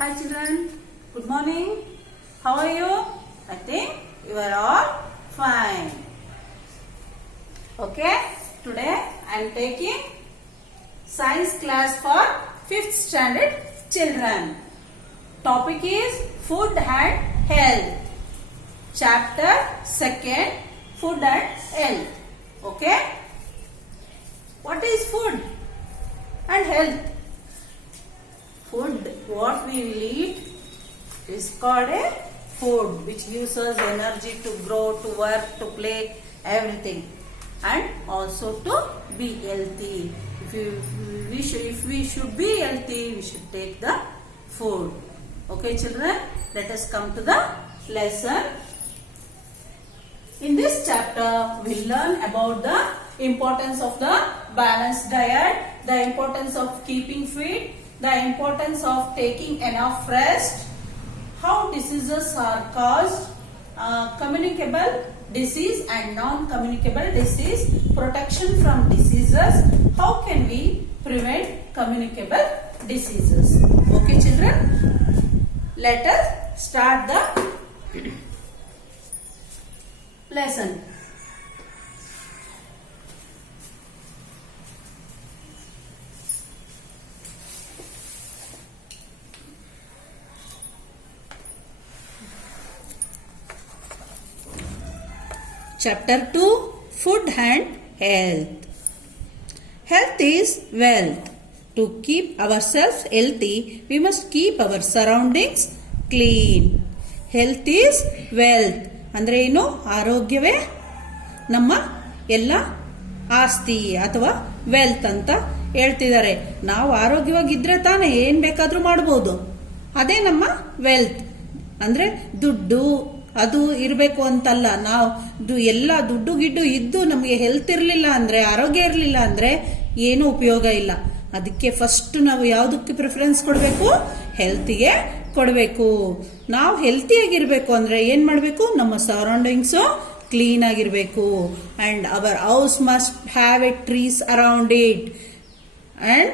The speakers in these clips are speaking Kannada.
Hi children, good morning. How are you? I think you are all fine. Okay, today I am taking science class for 5th standard children. Topic is food and health. Chapter 2nd, food and health. Okay, what is food and health? Food, what we will eat is called a food, which gives us energy to grow, to work, to play, everything, and also to be healthy. If we should be healthy, we should take the food. Okay children, let us come to the lesson. In this chapter, we learn about the importance of the balanced diet, the importance of keeping fit, the importance of taking enough rest, how diseases are caused, communicable disease and non-communicable disease, protection from diseases, how can we prevent communicable diseases. Okay children, let us start the lesson. Chapter 2, Food and Health. Health is wealth. To keep ourselves healthy, we must keep our surroundings clean. Health is wealth. ಅಂದ್ರೆ ಏನು? ಆರೋಗ್ಯವೇ ನಮ್ಮ ಎಲ್ಲ ಆಸ್ತಿ ಅಥವಾ ವೆಲ್ತ್ ಅಂತ ಹೇಳ್ತಿದ್ದಾರೆ. ನಾವು ಆರೋಗ್ಯವಾಗಿದ್ರೆ ತಾನೇ ಏನ್ ಬೇಕಾದ್ರೂ ಮಾಡಬಹುದು. ಅದೇ ನಮ್ಮ ವೆಲ್ತ್. ಅಂದ್ರೆ ದುಡ್ಡು ಅದು ಇರಬೇಕು ಅಂತಲ್ಲ. ನಾವು ಎಲ್ಲ ದುಡ್ಡು ಗಿಡ್ಡು ಇದ್ದು ನಮಗೆ ಹೆಲ್ತ್ ಇರಲಿಲ್ಲ ಅಂದ್ರೆ, ಆರೋಗ್ಯ ಇರಲಿಲ್ಲ ಅಂದ್ರೆ ಏನು ಉಪಯೋಗ ಇಲ್ಲ. ಅದಕ್ಕೆ ಫಸ್ಟ್ ನಾವು ಯಾವುದಕ್ಕೆ ಪ್ರಿಫರೆನ್ಸ್ ಕೊಡಬೇಕು? ಹೆಲ್ತಿಗೆ ಕೊಡಬೇಕು. ನಾವು ಹೆಲ್ತಿಯಾಗಿರ್ಬೇಕು ಅಂದ್ರೆ ಏನ್ ಮಾಡಬೇಕು? ನಮ್ಮ ಸರೌಂಡಿಂಗ್ಸು ಕ್ಲೀನ್ ಆಗಿರ್ಬೇಕು. And our house must have a trees around it, and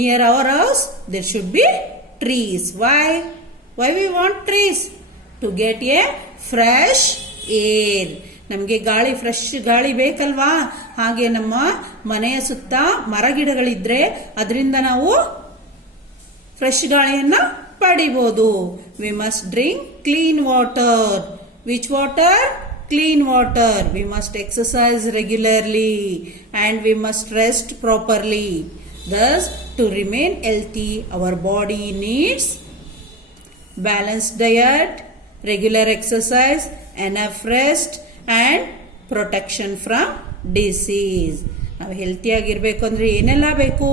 near our house there should be trees. Why we want trees? To get a fresh air. ನಮಗೆ ಗಾಳಿ, ಫ್ರೆಶ್ ಗಾಳಿ ಬೇಕಲ್ವಾ? ಹಾಗೆ ನಮ್ಮ ಮನೆಯ ಸುತ್ತ ಮರಗಿಡಗಳಿದ್ರೆ ಅದರಿಂದ ನಾವು ಫ್ರೆಶ್ ಗಾಳಿಯನ್ನ ಪಡಿಬಹುದು. We must drink clean water. Which water? Clean water. We must exercise regularly and we must rest properly. Thus, to remain healthy, our body needs balanced diet, regular exercise, enough rest and protection from disease. ನಾವು ಹೆಲ್ತಿಯಾಗಿರ್ಬೇಕು ಅಂದ್ರೆ ಏನೆಲ್ಲ ಬೇಕು?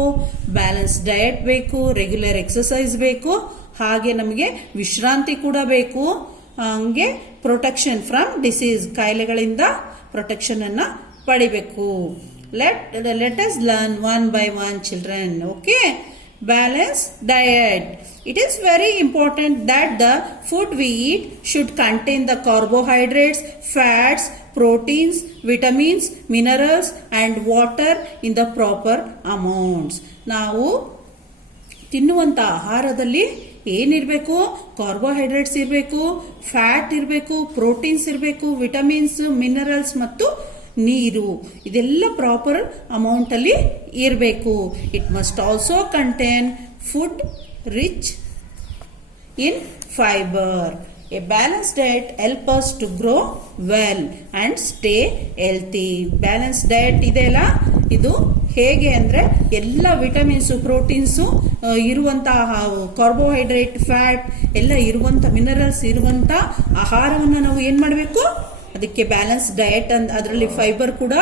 ಬ್ಯಾಲೆನ್ಸ್ ಡಯಟ್ ಬೇಕು, ರೆಗ್ಯುಲರ್ ಎಕ್ಸರ್ಸೈಸ್ ಬೇಕು, ಹಾಗೆ ನಮಗೆ ವಿಶ್ರಾಂತಿ ಕೂಡ ಬೇಕು, ಹಂಗೆ ಪ್ರೊಟೆಕ್ಷನ್ ಫ್ರಮ್ ಡಿಸೀಸ್, ಕಾಯಿಲೆಗಳಿಂದ ಪ್ರೊಟೆಕ್ಷನ್ ಅನ್ನ ಪಡಿಬೇಕು. Let us learn one by one children. Okay, balanced diet. It is very important that the food we eat should contain the carbohydrates, fats, proteins, vitamins, minerals and water in the proper amounts. ನಾವು ತಿನ್ನುವಂತ ಆಹಾರದಲ್ಲಿ ಏನಿರಬೇಕು? ಕಾರ್ಬೋಹೈಡ್ರೇಟ್ಸ್ ಇರಬೇಕು, ಫ್ಯಾಟ್ ಇರಬೇಕು, ಪ್ರೋಟೀನ್ಸ್ ಇರಬೇಕು, ವಿಟಮಿನ್ಸ್, ಮಿನರಲ್ಸ್ ಮತ್ತು ನೀರು. ಇದೆಲ್ಲ ಪ್ರಾಪರ್ ಅಮೌಂಟ್ ಅಲ್ಲಿ ಇರಬೇಕು. It must also contain food rich in fibre. A balance diet help us to grow well and stay healthy. Balance diet ಇದೆಯಲ್ಲ, ಇದು ಹೇಗೆ ಅಂದ್ರೆ ಎಲ್ಲ ವಿಟಮಿನ್ಸು, ಪ್ರೋಟೀನ್ಸು ಇರುವಂತಹ, ಕಾರ್ಬೋಹೈಡ್ರೇಟ್, ಫ್ಯಾಟ್ ಎಲ್ಲ ಇರುವಂತ, ಮಿನರಲ್ಸ್ ಇರುವಂತ ಆಹಾರವನ್ನು ನಾವು ಏನ್ ಮಾಡಬೇಕು? ಅದಕ್ಕೆ ಬ್ಯಾಲೆನ್ಸ್ ಡಯಟ್ ಅಂತ, ಅದರಲ್ಲಿ ಫೈಬರ್ ಕೂಡ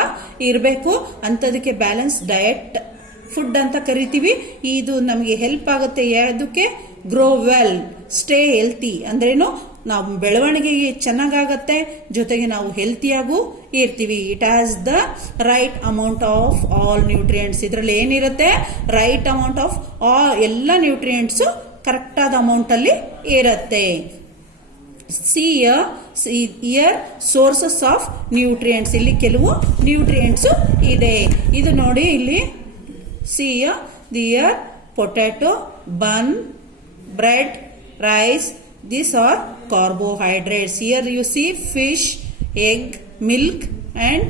ಇರಬೇಕು. ಅಂತದಕ್ಕೆ ಬ್ಯಾಲೆನ್ಸ್ ಡಯಟ್ ಫುಡ್ ಅಂತ ಕರಿತೀವಿ. ಇದು ನಮಗೆ ಹೆಲ್ಪ್ ಆಗುತ್ತೆ. ಯಾವುದಕ್ಕೆ? Grow well, stay healthy. ಅಂದ್ರೇನು? ನಾವು ಬೆಳವಣಿಗೆಗೆ ಚೆನ್ನಾಗಾಗತ್ತೆ, ಜೊತೆಗೆ ನಾವು ಹೆಲ್ತಿಯಾಗೂ ಇರ್ತೀವಿ. It has the right amount of all nutrients. ಇದರಲ್ಲಿ ಏನಿರುತ್ತೆ? ರೈಟ್ ಅಮೌಂಟ್ ಆಫ್ ಎಲ್ಲ ನ್ಯೂಟ್ರಿಯೆಂಟ್ಸ್ ಕರೆಕ್ಟ್ ಆದ ಅಮೌಂಟ್ ಅಲ್ಲಿ ಇರುತ್ತೆ. Here sources of nutrients. ಇಲ್ಲಿ ಕೆಲವು ನ್ಯೂಟ್ರಿಯೆಂಟ್ಸ್ ಇದೆ. ಇದು ನೋಡಿ ಇಲ್ಲಿ cereal, potato, bun, bread, rice. These are carbohydrates. Here you see fish, egg, milk, and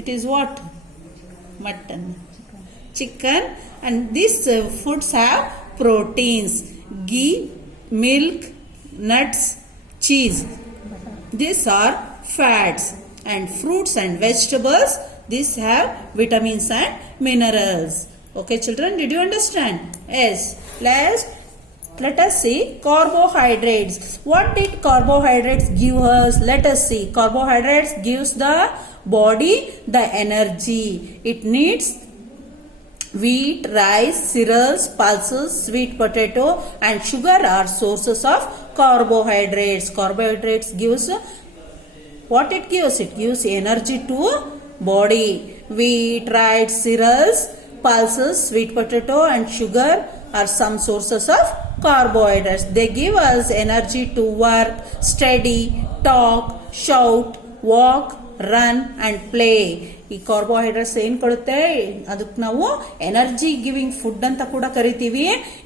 it is what? Mutton, chicken, and these foods have proteins: ghee, milk, nuts, cheese. These are fats. And fruits and vegetables, these have vitamins and minerals. Okay children, did you understand? Yes. Let us see carbohydrates. What did carbohydrates give us? Let us see. Carbohydrates gives the body the energy. It needs wheat, rice, cereals, pulses, sweet potato, and sugar are sources of carbohydrates. Carbohydrates gives what it gives? It gives energy to body. Wheat, rice, cereals, pulses, sweet potato, and sugar are some sources of carbohydrates. They give us energy to work, study, talk, shout, walk, run, and play. ಈ ಕಾರ್ಬೋಹೈಡ್ರೇಟ್ಸ್ ಏನ್ ಕೊಡುತ್ತೆ? ಅದಕ್ಕೆ ನಾವು ಎನರ್ಜಿ ಗಿವಿಂಗ್ ಫುಡ್ ಅಂತ ಕೂಡ ಕರಿತೀವಿ.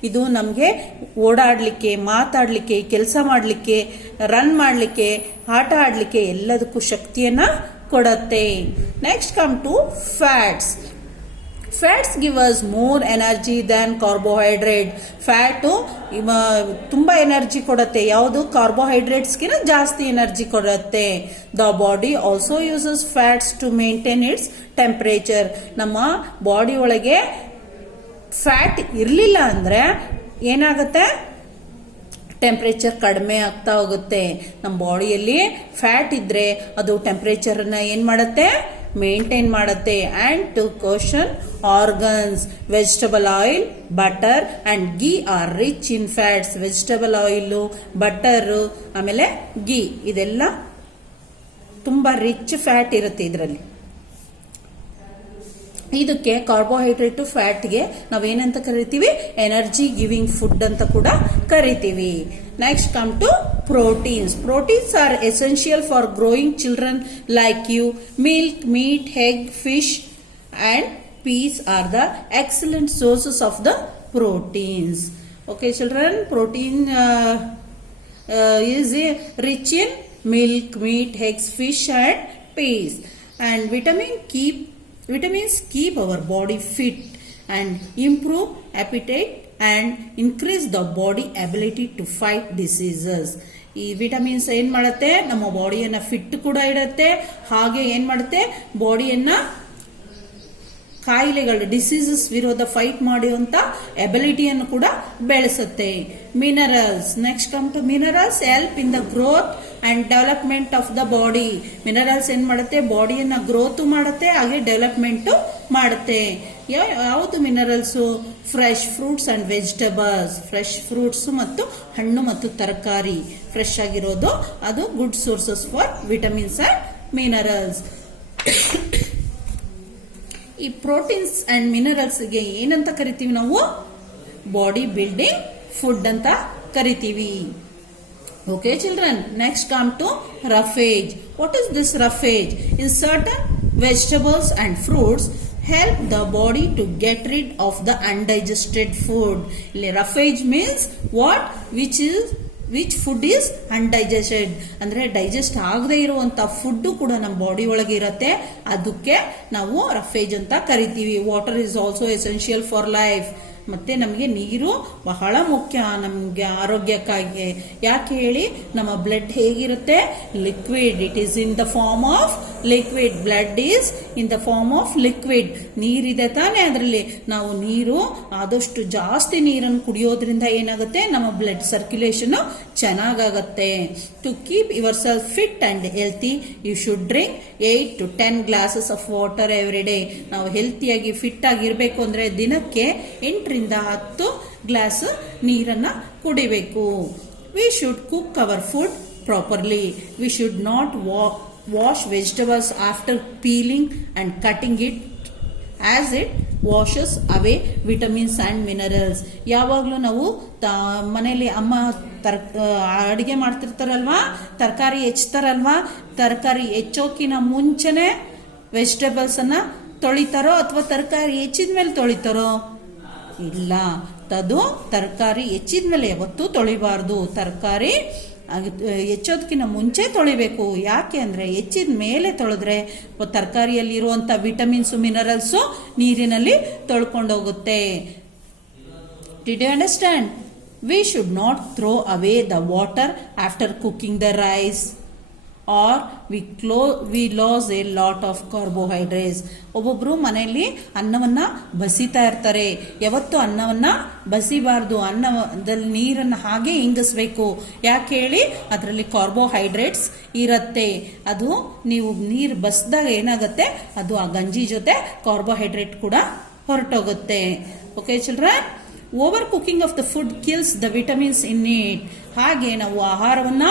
ಇದು ನಮಗೆ ಓಡಾಡ್ಲಿಕ್ಕೆ, ಮಾತಾಡ್ಲಿಕ್ಕೆ, ಕೆಲಸ ಮಾಡ್ಲಿಕ್ಕೆ, ರನ್ ಮಾಡ್ಲಿಕ್ಕೆ, ಆಟ ಆಡ್ಲಿಕ್ಕೆ ಎಲ್ಲದಕ್ಕೂ ಶಕ್ತಿಯನ್ನ ಕೊಡುತ್ತೆ. Next come to fats. Fats give us more energy than carbohydrate. Fat ತುಂಬ ಎನರ್ಜಿ ಕೊಡುತ್ತೆ. ಯಾವುದು? ಕಾರ್ಬೋಹೈಡ್ರೇಟ್ಸ್ಗಿನ ಜಾಸ್ತಿ ಎನರ್ಜಿ ಕೊಡುತ್ತೆ. The body also uses fats to maintain its temperature. ನಮ್ಮ ಬಾಡಿ ಒಳಗೆ ಫ್ಯಾಟ್ ಇರಲಿಲ್ಲ ಅಂದರೆ ಏನಾಗುತ್ತೆ? ಟೆಂಪರೇಚರ್ ಕಡಿಮೆ ಆಗ್ತಾ ಹೋಗುತ್ತೆ. ನಮ್ಮ ಬಾಡಿಯಲ್ಲಿ ಫ್ಯಾಟ್ ಇದ್ರೆ ಅದು ಟೆಂಪರೇಚರ್ನ ಏನು ಮಾಡುತ್ತೆ? ಮೇಂಟೈನ್ ಮಾಡುತ್ತೆ. And to cushion organs, vegetable oil, butter and ghee are rich in fats. Vegetable oil, butter, ಆಮೇಲೆ ಗೀ ಇದೆಲ್ಲ ತುಂಬ ರಿಚ್ ಫ್ಯಾಟ್ ಇರುತ್ತೆ ಇದರಲ್ಲಿ. ಇದಕ್ಕೆ ಕಾರ್ಬೋಹೈಡ್ರೇಟ್ ಫ್ಯಾಟ್ಗೆ ನಾವೇನಂತ ಕರಿತೀವಿ? ಎನರ್ಜಿ ಗಿವಿಂಗ್ ಫುಡ್ ಅಂತ ಕೂಡ ಕರಿತೀವಿ. Next come to proteins. Proteins are essential for growing children like you. Milk, meat, egg, fish and peas are the excellent sources of the proteins. Okay children, protein is rich in milk, meat, eggs, fish and peas. And vitamins keep our body fit and improve appetite and increase the body ability to fight diseases. ಈ ವಿಟಮಿನ್ಸ್ ಏನ್ ಮಾಡುತ್ತೆ? ನಮ್ಮ ಬಾಡಿಯನ್ನ ಫಿಟ್ ಕೂಡ ಇಡುತ್ತೆ. ಹಾಗೆ ಏನ್ ಮಾಡುತ್ತೆ? ಬಾಡಿಯನ್ನ ಕಾಯಿಲೆಗಳು, ಡಿಸೀಸಸ್ ವಿರೋಧ ಫೈಟ್ ಮಾಡುವಂತ ಎಬಿಲಿಟಿಯನ್ನು ಕೂಡ ಬೆಳೆಸುತ್ತೆ. Minerals. Next come to minerals help in the growth and development of the body. Minerals ಏನ್ ಮಾಡುತ್ತೆ? ಬಾಡಿಯನ್ನ ಗ್ರೋತ್ ಮಾಡುತ್ತೆ, ಹಾಗೆ ಡೆವಲಪ್ಮೆಂಟ್ ಮಾಡುತ್ತೆ. ಯಾವುದು minerals? Fresh fruits and vegetables. Fresh fruits ಮತ್ತು ಹಣ್ಣು ಮತ್ತು ತರಕಾರಿ ಫ್ರೆಶ್ ಆಗಿರೋದು ಅದು good sources for vitamins and minerals. ಈ ಪ್ರೋಟೀನ್ಸ್ ಅಂಡ್ ಮಿನರಲ್ಸ್ಗೆ ಏನಂತ ಕರಿತೀವಿ ನಾವು? ಬಾಡಿ ಬಿಲ್ಡಿಂಗ್ ಫುಡ್ ಅಂತ ಕರಿತೀವಿ. Okay children, next come to roughage. What is this roughage? In certain vegetables and fruits help the body to get rid of the undigested food. Roughage means what? Which food is undigested. ಅಂದ್ರೆ ಡೈಜೆಸ್ಟ್ ಆಗದೆ ಇರುವಂತ ಫುಡ್ ಕೂಡ ನಮ್ಮ ಬಾಡಿ ಒಳಗೆ ಇರುತ್ತೆ. ಅದಕ್ಕೆ ನಾವು ರಫೇಜ್ ಅಂತ ಕರಿತೀವಿ. Water is also essential for life. ಮತ್ತೆ ನಮಗೆ ನೀರು ಬಹಳ ಮುಖ್ಯ ನಮಗೆ ಆರೋಗ್ಯಕ್ಕಾಗಿ. ಯಾಕೆ ಹೇಳಿ? ನಮ್ಮ ಬ್ಲಡ್ ಹೇಗಿರುತ್ತೆ? Liquid. It is in the form of liquid. Blood is in the form of liquid. ನೀರಿದೆ ತಾನೇ ಅದರಲ್ಲಿ. ನಾವು ನೀರು ಆದಷ್ಟು ಜಾಸ್ತಿ ನೀರನ್ನು ಕುಡಿಯೋದ್ರಿಂದ ಏನಾಗುತ್ತೆ? ನಮ್ಮ ಬ್ಲಡ್ ಸರ್ಕ್ಯುಲೇಷನ್ ಚೆನ್ನಾಗಾಗತ್ತೆ. To keep yourself fit and healthy you should drink 8 to 10 glasses of water every day. ನಾವು ಹೆಲ್ತಿಯಾಗಿ ಫಿಟ್ ಆಗಿರ್ಬೇಕು ಅಂದ್ರೆ ದಿನಕ್ಕೆ 8 ರಿಂದ 10 ಗ್ಲಾಸ್ ನೀರನ್ನ ಕುಡಿಬೇಕು. We should cook hour food properly. We should not wash vegetables after peeling and cutting it as it washes away vitamins and minerals. ಯಾವಾಗಲೂ ನಾವು ಮನೆಯಲ್ಲಿ ಅಮ್ಮ ಅಡಿಗೆ ಮಾಡ್ತಿರ್ತಾರಲ್ವಾ, ತರಕಾರಿ ಹೆಚ್ಚುತ್ತಾರಲ್ವಾ, ತರಕಾರಿ ಹೆಚ್ಚೋಕಿನ ಮುಂಚೆನೆ ವೆಜಿಟೇಬಲ್ಸ್ ಅನ್ನ ತೊಳಿತಾರೋ ಅಥವಾ ತರಕಾರಿ ಹೆಚ್ಚಿದ ಮೇಲೆ ತೊಳಿತಾರೋ? ಇಲ್ಲ, ಅದು ತರಕಾರಿ ಹೆಚ್ಚಿದ ಮೇಲೆ ಯಾವತ್ತೂ ತೊಳಿಬಾರ್ದು. ತರಕಾರಿ ಹೆಚ್ಚೋದಕ್ಕಿಂತ ಮುಂಚೆ ತೊಳಿಬೇಕು. ಯಾಕೆ ಅಂದರೆ ಹೆಚ್ಚಿದ ಮೇಲೆ ತೊಳೆದ್ರೆ ತರಕಾರಿಯಲ್ಲಿರುವಂಥ ವಿಟಮಿನ್ಸು ಮಿನರಲ್ಸು ನೀರಿನಲ್ಲಿ ತೊಳ್ಕೊಂಡೋಗುತ್ತೆ. Did you understand? We should not throw away the water after cooking the rice or we lose a lot of carbohydrates. ಒಬ್ಬೊಬ್ರು ಮನೆಯಲ್ಲಿ ಅನ್ನವನ್ನ ಬಸಿತಾ ಇರ್ತಾರೆ. ಯಾವತ್ತು ಅನ್ನವನ್ನ ಬಸಿಬಾರ್ದು. ಅನ್ನದಲ್ಲಿ ನೀರನ್ನು ಹಾಗೆ ಇಂಗಿಸ್ಬೇಕು. ಯಾಕೆ ಹೇಳಿ? ಅದರಲ್ಲಿ ಕಾರ್ಬೋಹೈಡ್ರೇಟ್ಸ್ ಇರುತ್ತೆ. ಅದು ನೀವು ನೀರು ಬಸಿದಾಗ ಏನಾಗುತ್ತೆ, ಅದು ಆ ಗಂಜಿ ಜೊತೆ ಕಾರ್ಬೋಹೈಡ್ರೇಟ್ ಕೂಡ ಹೊರಟೋಗುತ್ತೆ. Okay children, over cooking of the food kills the vitamins in it. ಹಾಗೆ ನಾವು ಆಹಾರವನ್ನ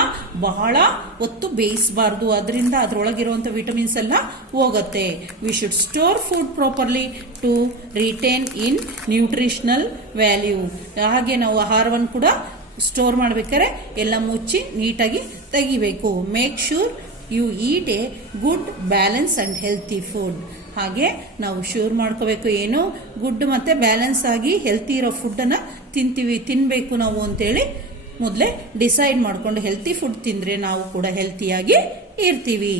ಬಹಳ ಹೊತ್ತು ಬೇಯಿಸಬಾರ್ದು. ಅದರಿಂದ ಅದರೊಳಗಿರುವಂಥ ವಿಟಮಿನ್ಸ್ ಎಲ್ಲ ಹೋಗುತ್ತೆ. We should store food properly to retain in nutritional value. ಹಾಗೆ ನಾವು ಆಹಾರವನ್ನು ಕೂಡ ಸ್ಟೋರ್ ಮಾಡ್ಬೇಕಾದ್ರೆ ಎಲ್ಲ ಮುಚ್ಚಿ ನೀಟಾಗಿ ತೆಗಿಬೇಕು. Make sure you eat a good balance and healthy food. ಹಾಗೆ ನಾವು ಶೂರ್ ಮಾಡ್ಕೋಬೇಕು, ಏನು ಗುಡ್ ಮತ್ತೆ ಬ್ಯಾಲೆನ್ಸ್ ಆಗಿ ಹೆಲ್ತಿ ಇರೋ ಫುಡ್ಡನ್ನು ತಿನ್ನಬೇಕು ನಾವು ಅಂತೇಳಿ ಮೊದಲೇ ಡಿಸೈಡ್ ಮಾಡ್ಕೊಂಡು ಹೆಲ್ತಿ ಫುಡ್ ತಿಂದರೆ ನಾವು ಕೂಡ ಹೆಲ್ತಿಯಾಗಿ ಇರ್ತೀವಿ.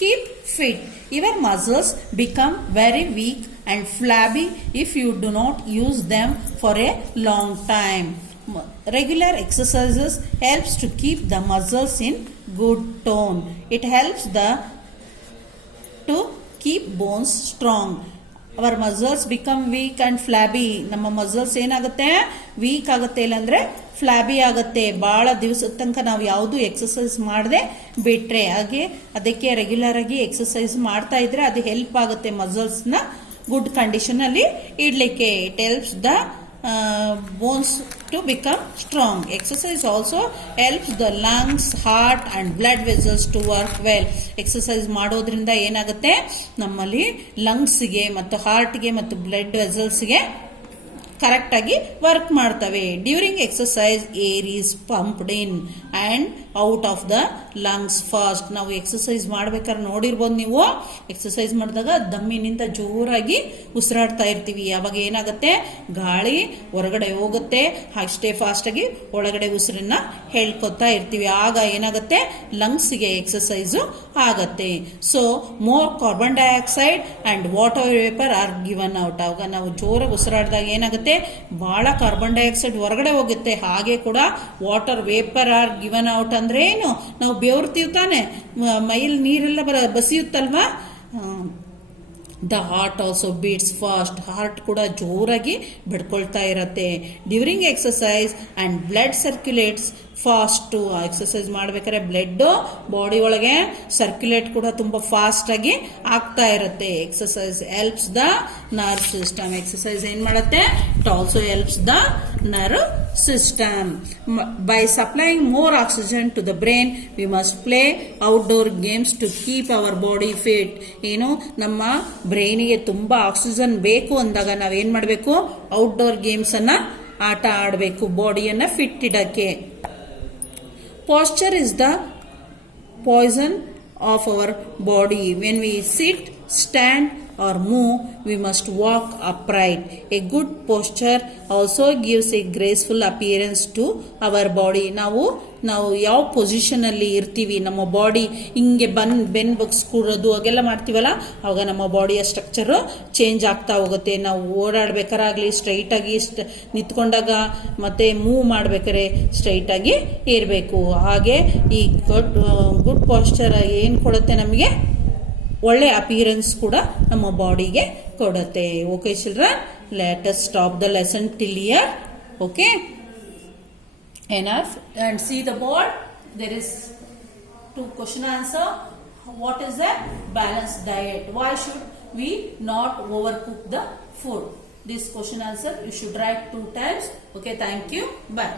Keep fit. Your muscles become very weak and flabby if you do not use them for a long time. Regular exercises helps to keep the muscles in good tone. It helps to keep bones strong. Our muscles become weak and flabby. ನಮ್ಮ ಮಸಲ್ಸ್ ಏನಾಗುತ್ತೆ, ವೀಕ್ ಆಗುತ್ತೆ, ಇಲ್ಲಾಂದ್ರೆ ಫ್ಲಾಬಿ ಆಗುತ್ತೆ. ಭಾಳ ದಿವಸದ ತನಕ ನಾವು ಯಾವುದು ಎಕ್ಸಸೈಸ್ ಮಾಡದೆ ಬಿಟ್ರೆ. ಹಾಗೆ ಅದಕ್ಕೆ ರೆಗ್ಯುಲರ್ ಆಗಿ ಎಕ್ಸಸೈಸ್ ಮಾಡ್ತಾ ಇದ್ರೆ ಅದು ಹೆಲ್ಪ್ ಆಗುತ್ತೆ ಮಸಲ್ಸ್ನ ಗುಡ್ ಕಂಡೀಷನ್ ಅಲ್ಲಿ ಇಡ್ಲಿಕ್ಕೆ. It helps the bones to become strong. Exercise also helps the lungs, heart and blood vessels to work well. Exercise ಮಾಡೋದ್ರಿಂದ ಏನಾಗುತ್ತೆ, ನಮ್ಮಲ್ಲಿ ಲಂಗ್ಸ್ಗೆ ಮತ್ತು ಹಾರ್ಟ್ಗೆ ಮತ್ತು ಬ್ಲಡ್ ವೆಸಲ್ಸ್ಗೆ ಕರೆಕ್ಟ್ ಆಗಿ ವರ್ಕ್ ಮಾಡ್ತವೆ. During exercise air is pumped in and out of the lungs fast. ನಾವು ಎಕ್ಸಸೈಸ್ ಮಾಡ್ಬೇಕಾದ್ರೆ ನೋಡಿರ್ಬೋದು ನೀವು, ಎಕ್ಸಸೈಸ್ ಮಾಡಿದಾಗ ದಮ್ಮಿನಿಂದ ಜೋರಾಗಿ ಉಸಿರಾಡ್ತಾ ಇರ್ತೀವಿ. ಅವಾಗ ಏನಾಗುತ್ತೆ, ಗಾಳಿ ಹೊರಗಡೆ ಹೋಗುತ್ತೆ, ಅಷ್ಟೇ ಫಾಸ್ಟ್ ಆಗಿ ಒಳಗಡೆ ಉಸಿರನ್ನ ಹೇಳ್ಕೊತಾ ಇರ್ತೀವಿ. ಆಗ ಏನಾಗುತ್ತೆ, ಲಂಗ್ಸ್ಗೆ ಎಕ್ಸಸೈಸು ಆಗತ್ತೆ. So more carbon dioxide and water vapour are given out. ಆವಾಗ ನಾವು ಜೋರಾಗಿ ಉಸಿರಾಡಿದಾಗ ಏನಾಗುತ್ತೆ, ಬಹಳ ಕಾರ್ಬನ್ ಡೈಆಕ್ಸೈಡ್ ಹೊರಗಡೆ ಹೋಗುತ್ತೆ. ಹಾಗೆ ಕೂಡ water vapour are given out ಅಂದ್ರೆ ಏನು, ನಾವು ಬೆವರ್ತೀವಿ ತಾನೆ, ಮೈಯಲ್ಲಿ ನೀರೆಲ್ಲ ಬಸಿಯುತ್ತಲ್ವಾ. The heart also beats fast. Heart ಕೂಡ ಜೋರಾಗಿ ಬಡ್ಕೊಳ್ತಾ ಇರತ್ತೆ. During exercise and blood circulates fast. Exercise ಮಾಡ್ಬೇಕಾದ್ರೆ ಬ್ಲಡ್ ಬಾಡಿ ಒಳಗೆ ಸರ್ಕ್ಯುಲೇಟ್ ಕೂಡ ತುಂಬಾ ಫಾಸ್ಟ್ ಆಗಿ ಆಗ್ತಾ ಇರುತ್ತೆ. Exercise helps the nerve system. Exercise ಏನ್ ಮಾಡುತ್ತೆ, it also helps the nerve system. By supplying more oxygen to the brain we must play outdoor games to keep our body fit. ಏನು, ನಮ್ಮ ಬ್ರೈನಿಗೆ ತುಂಬಾ ಆಕ್ಸಿಜನ್ ಬೇಕು ಅಂದಾಗ ನಾವೇನ್ ಮಾಡಬೇಕು, ಔಟ್ಡೋರ್ ಗೇಮ್ಸ್ ಅನ್ನ ಆಟ ಆಡಬೇಕು, ಬಾಡಿಯನ್ನ fit ಇಡಕ್ಕೆ. Posture is the poison of our body. When we sit, stand or move, we must walk upright. A good posture also gives a graceful appearance to our body. ನಾವು ಯಾವ ಪೊಸಿಷನ್ ಅಲ್ಲಿ ಇರ್ತೀವಿ, ನಮ್ಮ ಬಾಡಿ ಹಿಂಗೆ ಬೆನ್ ಬಗ್ಸ್ಕೊಡೋದು ಹಾಗೆಲ್ಲ ಮಾಡ್ತೀವಲ್ಲ, ಅವಾಗ ನಮ್ಮ ಬಾಡಿಯ ಸ್ಟ್ರಕ್ಚರು ಚೇಂಜ್ ಆಗ್ತಾ ಹೋಗುತ್ತೆ. ನಾವು ಓಡಾಡ್ಬೇಕಾರಾಗ್ಲಿ ಸ್ಟ್ರೈಟ್ ಆಗಿ ನಿಂತ್ಕೊಂಡಾಗ ಮತ್ತೆ ಮೂವ್ ಮಾಡ್ಬೇಕಾದ್ರೆ ಸ್ಟ್ರೈಟ್ ಆಗಿ ಇರಬೇಕು. ಹಾಗೆ ಈ ಗುಡ್ ಪಾಸ್ಚರ್ ಏನು ಕೊಡುತ್ತೆ, ನಮಗೆ ಒಳ್ಳೆ ಅಪಿಯರೆನ್ಸ್ ಕೂಡ ನಮ್ಮ ಬಾಡಿಗೆ ಕೊಡುತ್ತೆ. Okay children, let us stop the lesson till here. Okay, enough. And see the board, there is 2 question answer. What is a balanced diet? Why should we not overcook the food? This question answer you should write 2 times. Okay, thank you, bye.